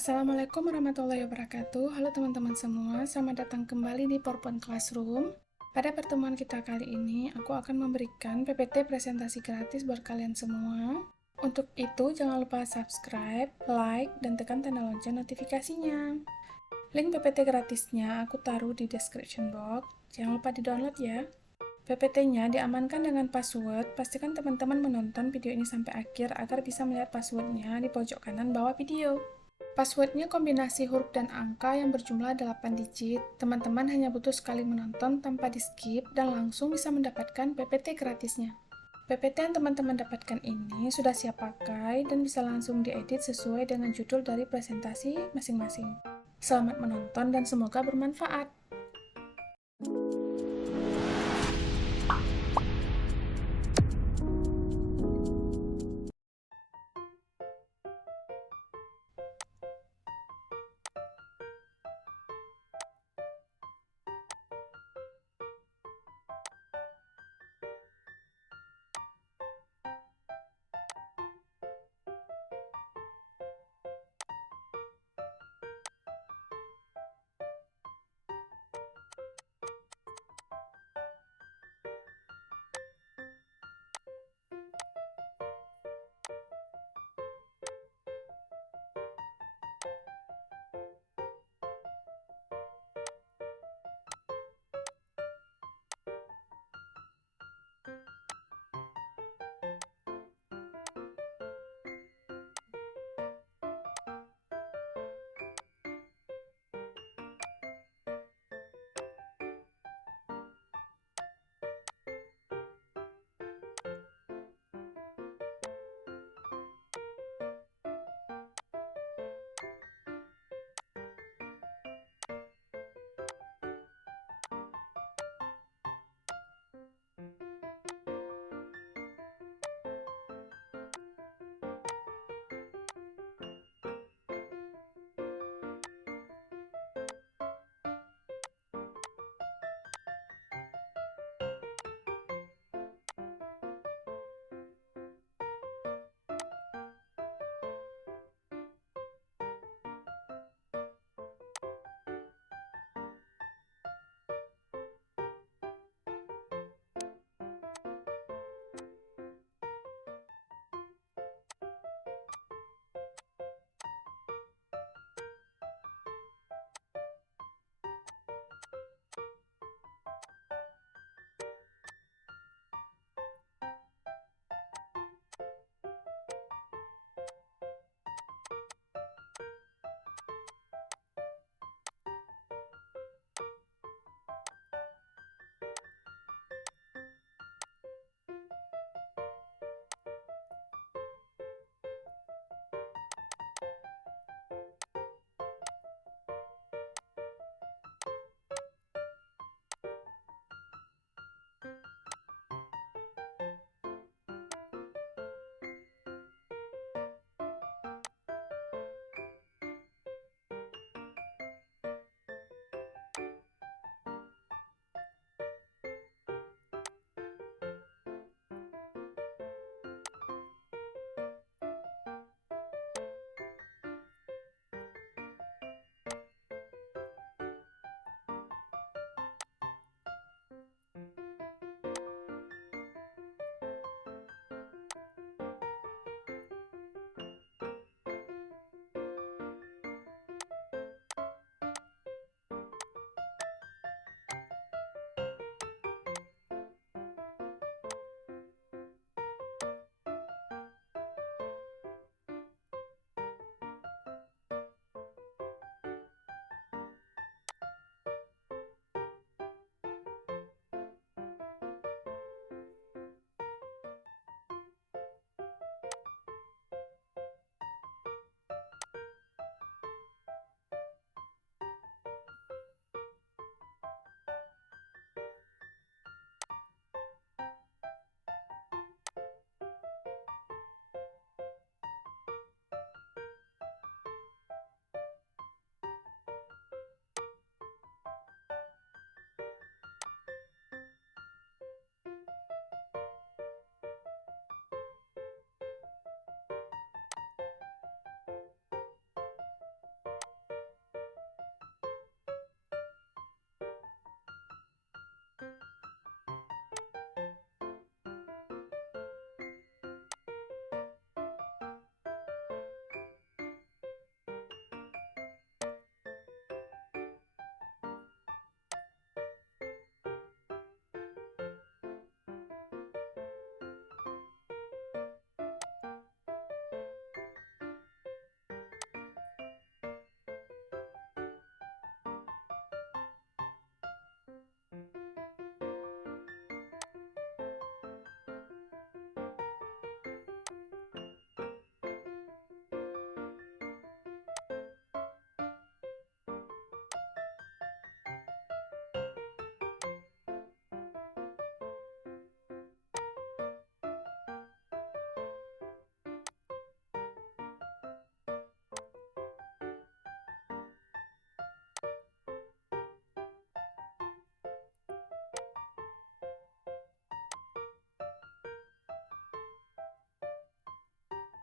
Assalamualaikum warahmatullahi wabarakatuh. Halo teman-teman semua, selamat datang kembali di PowerPoint Classroom. Pada pertemuan kita kali ini, aku akan memberikan PPT presentasi gratis buat kalian semua. Untuk itu, jangan lupa subscribe, like, dan tekan tanda lonceng notifikasinya. Link PPT gratisnya aku taruh di description box. Jangan lupa di-download ya. PPT-nya diamankan dengan password. Pastikan teman-teman menonton video ini sampai akhir agar bisa melihat passwordnya di pojok kanan bawah video. Passwordnya kombinasi huruf dan angka yang berjumlah 8 digit. Teman-teman hanya butuh sekali menonton tanpa di-skip dan langsung bisa mendapatkan PPT gratisnya. PPT yang teman-teman dapatkan ini sudah siap pakai dan bisa langsung diedit sesuai dengan judul dari presentasi masing-masing. Selamat menonton dan semoga bermanfaat.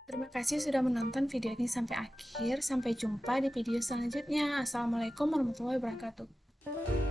Terima kasih sudah menonton video ini sampai akhir. Sampai jumpa di video selanjutnya. Assalamualaikum warahmatullahi wabarakatuh.